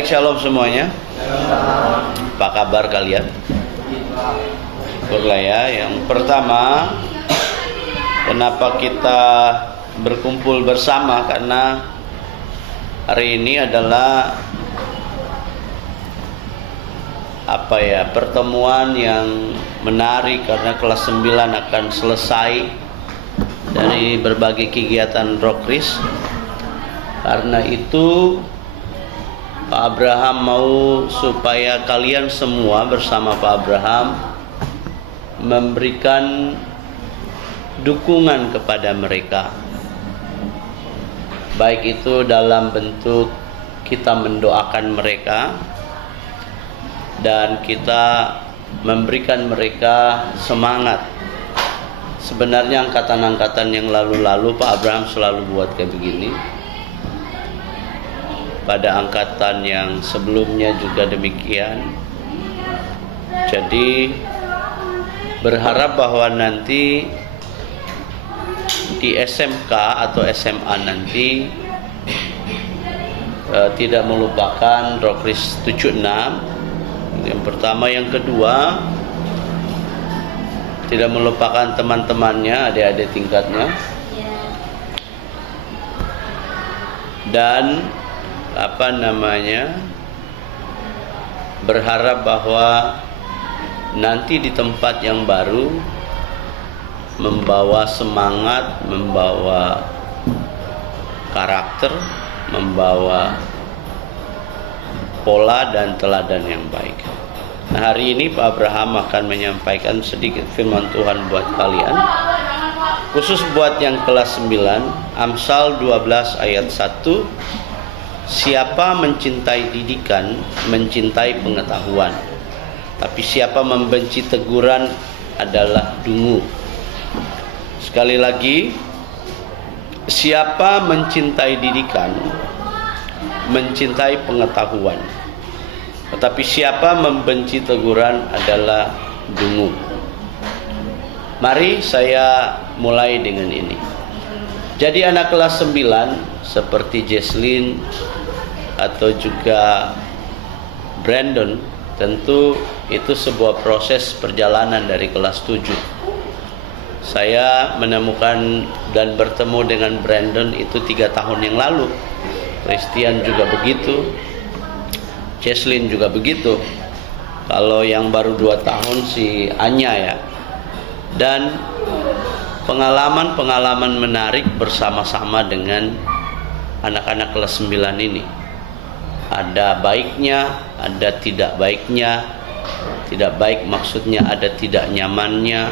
Baik, shalom semuanya. Apa kabar kalian? Syukurlah ya. Yang pertama, kenapa kita berkumpul bersama? Karena hari ini adalah pertemuan yang menarik karena kelas 9 akan selesai dari berbagai kegiatan Rokris. Karena itu Pak Abraham mau supaya kalian semua bersama Pak Abraham memberikan dukungan kepada mereka, baik itu dalam bentuk kita mendoakan mereka dan kita memberikan mereka semangat. Sebenarnya angkatan-angkatan yang lalu-lalu Pak Abraham selalu buat kayak begini. Pada angkatan yang sebelumnya juga demikian. Jadi berharap bahwa nanti di SMK atau SMA nanti tidak melupakan Rokris 76. Yang pertama, yang kedua, tidak melupakan teman-temannya, adik-adik tingkatnya, dan berharap bahwa nanti di tempat yang baru membawa semangat, membawa karakter, membawa pola dan teladan yang baik. Nah, hari ini Pak Abraham akan menyampaikan sedikit firman Tuhan buat kalian, khusus buat yang kelas 9, Amsal 12 ayat 1. Siapa mencintai didikan, mencintai pengetahuan, tapi siapa membenci teguran adalah dungu. Sekali lagi, siapa mencintai didikan, mencintai pengetahuan, tetapi siapa membenci teguran adalah dungu. Mari saya mulai dengan ini. Jadi anak kelas 9 seperti Jesslyn atau juga Brandon, tentu itu sebuah proses perjalanan dari kelas 7. Saya menemukan dan bertemu dengan Brandon itu 3 tahun yang lalu. Christian juga begitu, Jesslyn juga begitu. Kalau yang baru 2 tahun si Anya ya. Dan pengalaman-pengalaman menarik bersama-sama dengan anak-anak kelas 9 ini. Ada baiknya, ada tidak baiknya. Tidak baik maksudnya ada tidak nyamannya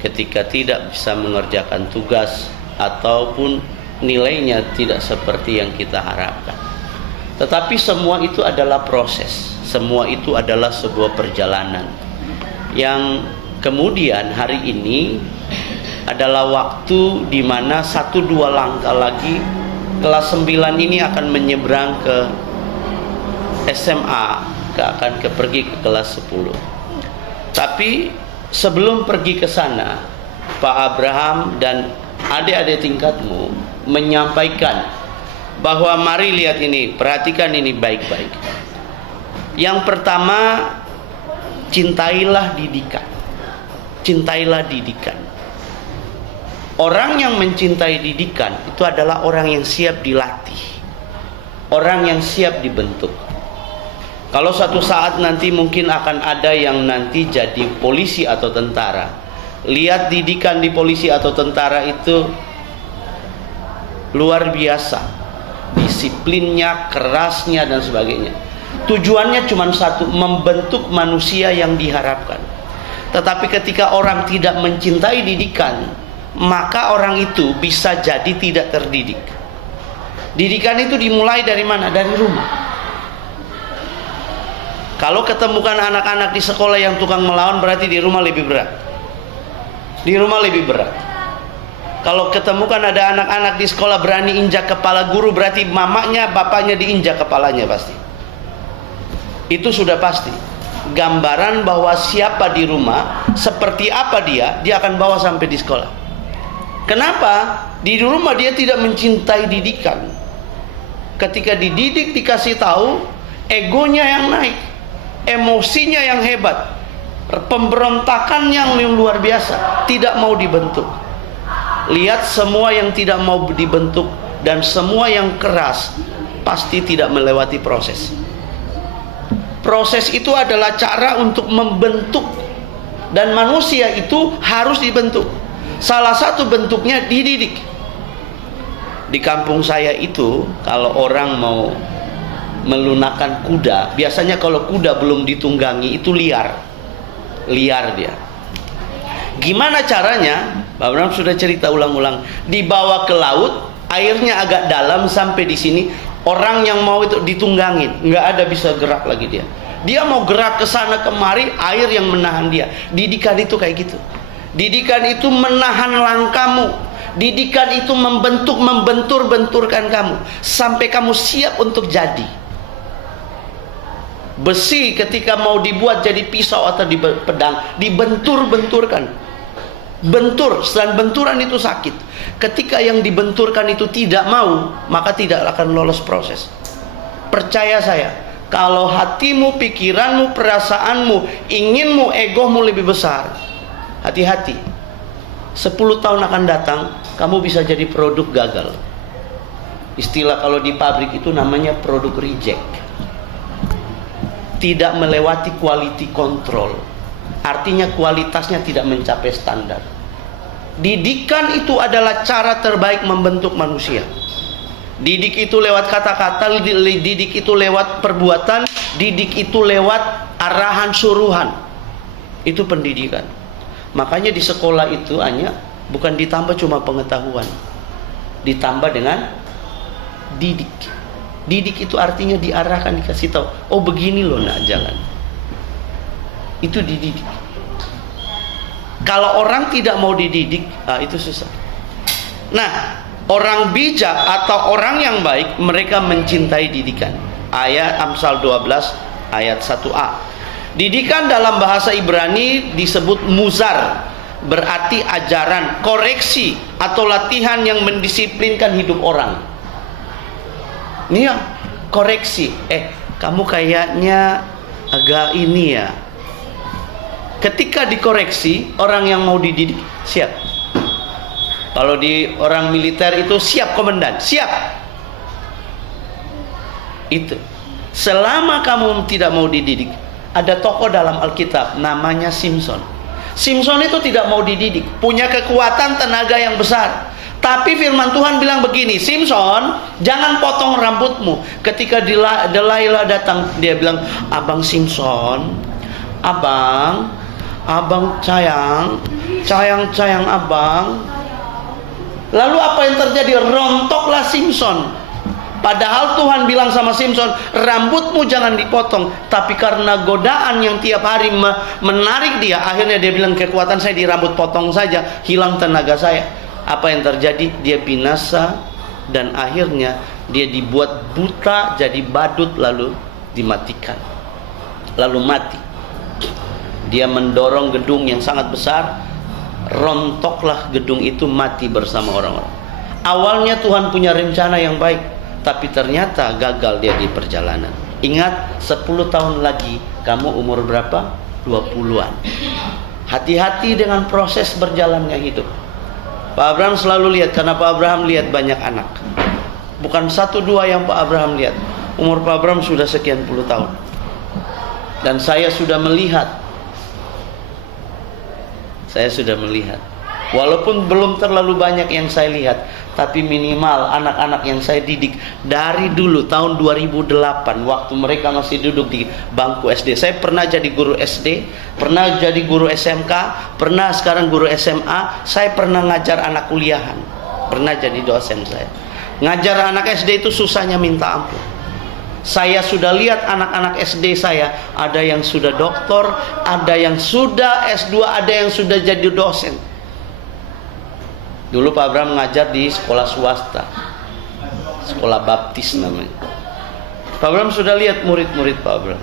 ketika tidak bisa mengerjakan tugas ataupun nilainya tidak seperti yang kita harapkan. Tetapi semua itu adalah proses. Semua itu adalah sebuah perjalanan yang kemudian hari ini adalah waktu di mana 1-2 langkah lagi kelas 9 ini akan menyeberang ke SMA, pergi ke kelas 10. Tapi sebelum pergi ke sana, Pak Abraham dan adik-adik tingkatmu menyampaikan bahwa mari lihat ini, perhatikan ini baik-baik. Yang pertama, cintailah didikan. Cintailah didikan. Orang yang mencintai didikan itu adalah orang yang siap dilatih, orang yang siap dibentuk. Kalau suatu saat nanti mungkin akan ada yang nanti jadi polisi atau tentara, lihat didikan di polisi atau tentara itu luar biasa, disiplinnya, kerasnya dan sebagainya. Tujuannya cuma satu, membentuk manusia yang diharapkan. Tetapi ketika orang tidak mencintai didikan, maka orang itu bisa jadi tidak terdidik. Didikan itu dimulai dari mana? Dari rumah. Kalau ketemukan anak-anak di sekolah yang tukang melawan, berarti di rumah lebih berat. Di rumah lebih berat. Kalau ketemukan ada anak-anak di sekolah berani injak kepala guru, berarti mamanya, bapaknya diinjak kepalanya pasti. Itu sudah pasti. Gambaran bahwa siapa di rumah, seperti apa dia akan bawa sampai di sekolah. Kenapa? Di rumah dia tidak mencintai didikan. Ketika dididik, dikasih tahu, egonya yang naik, emosinya yang hebat, pemberontakan yang luar biasa, tidak mau dibentuk. Lihat, semua yang tidak mau dibentuk dan semua yang keras pasti tidak melewati proses. Proses itu adalah cara untuk membentuk, dan manusia itu harus dibentuk. Salah satu bentuknya dididik. Di kampung saya itu, kalau orang mau melunakkan kuda, biasanya kalau kuda belum ditunggangi itu liar dia. Gimana caranya? Pak Abraham sudah cerita ulang-ulang. Dibawa ke laut, airnya agak dalam sampai di sini. Orang yang mau itu ditunggangin, nggak ada bisa gerak lagi dia. Dia mau gerak ke sana kemari, air yang menahan dia. Didikan itu kayak gitu. Didikan itu menahan langkahmu. Didikan itu membenturkan kamu sampai kamu siap untuk jadi. Besi ketika mau dibuat jadi pisau atau di pedang, dibenturkan. Bentur, dan benturan itu sakit. Ketika yang dibenturkan itu tidak mau, maka tidak akan lolos proses. Percaya saya, kalau hatimu, pikiranmu, perasaanmu, inginmu, egomu lebih besar, hati-hati. 10 tahun akan datang, kamu bisa jadi produk gagal. Istilah kalau di pabrik itu namanya produk reject. Tidak melewati quality control. Artinya kualitasnya tidak mencapai standar. Didikan itu adalah cara terbaik membentuk manusia. Didik itu lewat kata-kata, didik itu lewat perbuatan, didik itu lewat arahan suruhan. Itu pendidikan. Makanya di sekolah itu hanya bukan ditambah cuma pengetahuan, ditambah dengan didik. Didik itu artinya diarahkan, dikasih tahu, oh begini loh nak jalan. Itu dididik. Kalau orang tidak mau dididik, itu susah. Nah, orang bijak atau orang yang baik, mereka mencintai didikan. Ayat Amsal 12 ayat 1a. Didikan dalam bahasa Ibrani disebut muzar, berarti ajaran, koreksi atau latihan yang mendisiplinkan hidup orang. Ini ya, koreksi. Kamu kayaknya agak ini ya. Ketika dikoreksi, orang yang mau dididik siap. Kalau di orang militer itu siap komandan, siap. Itu. Selama kamu tidak mau dididik, ada tokoh dalam Alkitab namanya Simpson. Simpson itu tidak mau dididik, punya kekuatan tenaga yang besar. Tapi firman Tuhan bilang begini, Simpson, jangan potong rambutmu. Ketika Delilah datang, dia bilang, Abang Simpson, abang sayang abang. Lalu apa yang terjadi? Rontoklah Simpson. Padahal Tuhan bilang sama Simpson, rambutmu jangan dipotong. Tapi karena godaan yang tiap hari menarik dia, akhirnya dia bilang, kekuatan saya di rambut potong saja, hilang tenaga saya. Apa yang terjadi? Dia binasa, dan akhirnya dia dibuat buta, jadi badut, lalu dimatikan, lalu mati. Dia mendorong gedung yang sangat besar, rontoklah gedung itu, mati bersama orang-orang. Awalnya Tuhan punya rencana yang baik, tapi ternyata gagal dia di perjalanan. Ingat, 10 tahun lagi kamu umur berapa? 20-an. Hati-hati dengan proses berjalannya hidup. Pak Abraham selalu lihat, karena Pak Abraham lihat banyak anak. Bukan 1-2 yang Pak Abraham lihat. Umur Pak Abraham sudah sekian puluh tahun. Dan saya sudah melihat. Walaupun belum terlalu banyak yang saya lihat, tapi minimal anak-anak yang saya didik dari dulu tahun 2008, waktu mereka masih duduk di bangku SD. Saya pernah jadi guru SD, pernah jadi guru SMK, pernah sekarang guru SMA. Saya pernah ngajar anak kuliahan, pernah jadi dosen saya. Ngajar anak SD itu susahnya minta ampun. Saya sudah lihat anak-anak SD saya, ada yang sudah doktor, ada yang sudah S2, ada yang sudah jadi dosen. Dulu Pak Abraham ngajar di sekolah swasta, sekolah baptis namanya. Pak Abraham sudah lihat murid-murid Pak Abraham.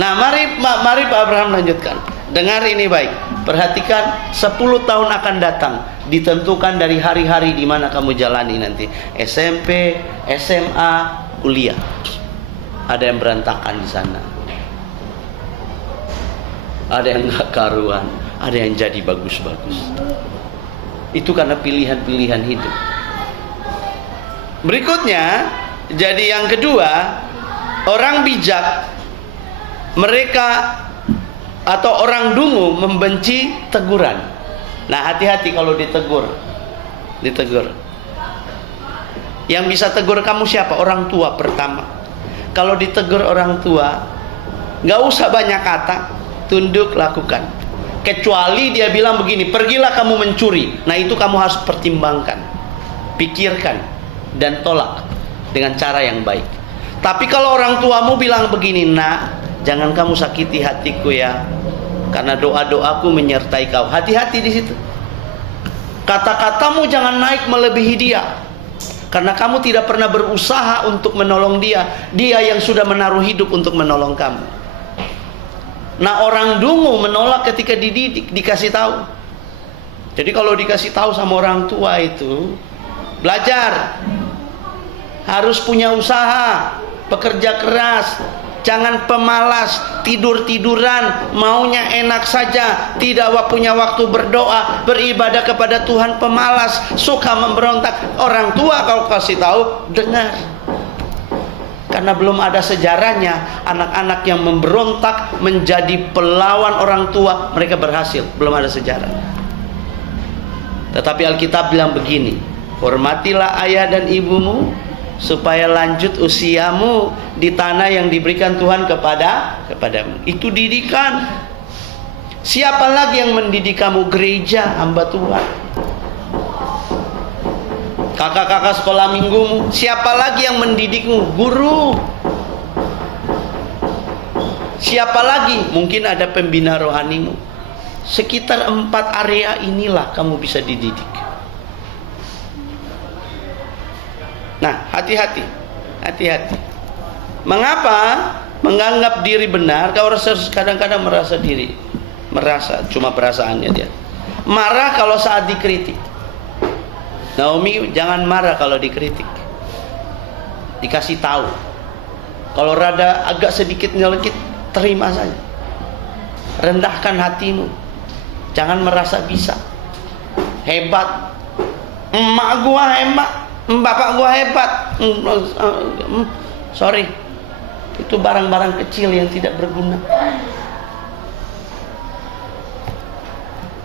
Nah, mari Pak Abraham lanjutkan. Dengar ini baik, perhatikan, 10 tahun akan datang, ditentukan dari hari-hari di mana kamu jalani nanti. SMP, SMA, kuliah. ada yang berantakan di sana. Ada yang gak karuan, ada yang jadi bagus-bagus. Itu karena pilihan-pilihan hidup. Berikutnya, jadi yang kedua, orang bijak, mereka atau orang dungu membenci teguran. Nah, hati-hati kalau ditegur. Yang bisa tegur kamu siapa? Orang tua pertama. Kalau ditegur orang tua, gak usah banyak kata, tunduk lakukan. Kecuali dia bilang begini, pergilah kamu mencuri. Nah, itu kamu harus pertimbangkan, pikirkan, dan tolak dengan cara yang baik. Tapi kalau orang tuamu bilang begini, nak, jangan kamu sakiti hatiku ya, karena doa-doaku menyertai kau. Hati-hati di situ. Kata-katamu jangan naik melebihi dia, karena kamu tidak pernah berusaha untuk menolong dia. Dia yang sudah menaruh hidup untuk menolong kamu. Nah, orang dungu menolak ketika dididik, dikasih tahu. Jadi kalau dikasih tahu sama orang tua itu, belajar, harus punya usaha, pekerja keras, jangan pemalas, tidur-tiduran, maunya enak saja, tidak punya waktu berdoa, beribadah kepada Tuhan, pemalas, suka memberontak. Orang tua kalau kasih tahu, dengar. Karena belum ada sejarahnya anak-anak yang memberontak menjadi pelawan orang tua, mereka berhasil, belum ada sejarah. Tetapi Alkitab bilang begini, hormatilah ayah dan ibumu supaya lanjut usiamu di tanah yang diberikan Tuhan kepadamu. Itu didikan. Siapa lagi yang mendidik kamu? Gereja, hamba Tuhan. Kakak-kakak sekolah minggumu. Siapa lagi yang mendidikmu? Guru. Siapa lagi? Mungkin ada pembina rohanimu. Sekitar 4 area inilah kamu bisa dididik. Nah, hati-hati. Hati-hati. Mengapa menganggap diri benar? Kau kadang-kadang merasa cuma perasaannya dia. Marah kalau saat dikritik. Naomi jangan marah kalau dikritik. Dikasih tahu. Kalau rada agak sedikit nyelekit, terima saja. Rendahkan hatimu. Jangan merasa bisa. Hebat. Emak gua hebat. Bapak gua hebat. Sorry. Itu barang-barang kecil yang tidak berguna.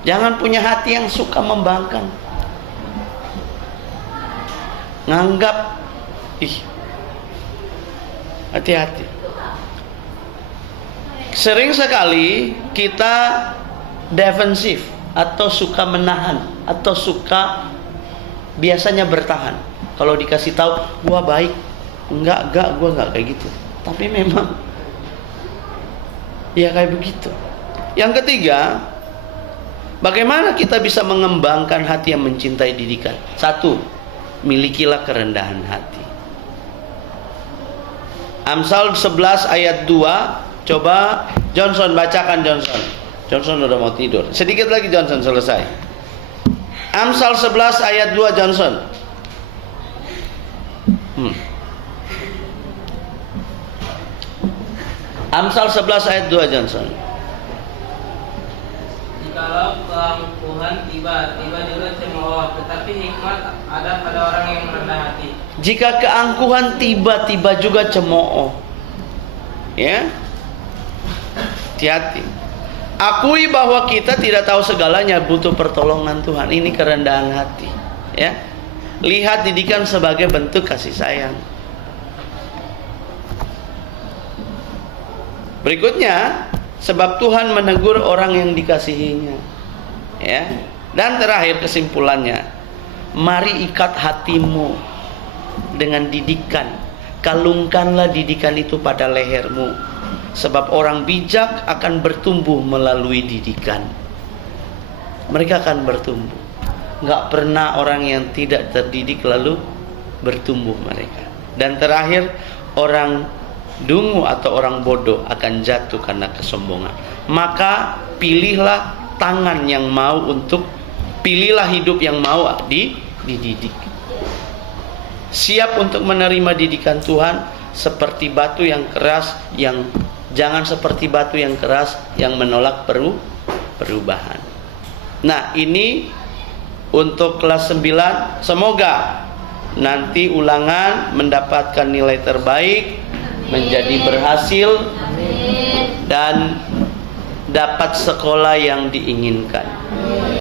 Jangan punya hati yang suka membangkang. Nganggap, hati-hati. Sering sekali kita defensif atau suka menahan atau suka biasanya bertahan. Kalau dikasih tahu, gua baik, enggak, gua enggak kayak gitu. Tapi memang ya kayak begitu. Yang ketiga, bagaimana kita bisa mengembangkan hati yang mencintai didikan? 1, milikilah kerendahan hati. Amsal 11 ayat 2. Coba Johnson bacakan. Johnson udah mau tidur. Sedikit lagi Johnson selesai. Amsal 11 ayat 2 Johnson. Amsal 11 ayat 2 Johnson. Jikalau keangkuhan tiba juga cemooh, tetapi hikmat ada pada orang yang rendah hati. Jika keangkuhan tiba juga cemooh. Ya. Hati-hati. Akui bahwa kita tidak tahu segalanya, butuh pertolongan Tuhan. Ini kerendahan hati. Ya. Lihat didikan sebagai bentuk kasih sayang. Berikutnya, sebab Tuhan menegur orang yang dikasihinya. Ya. Dan terakhir kesimpulannya, mari ikat hatimu dengan didikan. Kalungkanlah didikan itu pada lehermu. Sebab orang bijak akan bertumbuh melalui didikan. Mereka akan bertumbuh. Nggak pernah orang yang tidak terdidik lalu bertumbuh mereka. Dan terakhir, orang dungu atau orang bodoh akan jatuh karena kesombongan. Maka pilihlah tangan yang mau pilihlah hidup yang mau dididik. Siap untuk menerima didikan Tuhan, seperti batu yang keras, jangan seperti batu yang keras yang menolak perubahan. Nah, ini untuk kelas 9. Semoga nanti ulangan mendapatkan nilai terbaik, menjadi berhasil, dan dapat sekolah yang diinginkan.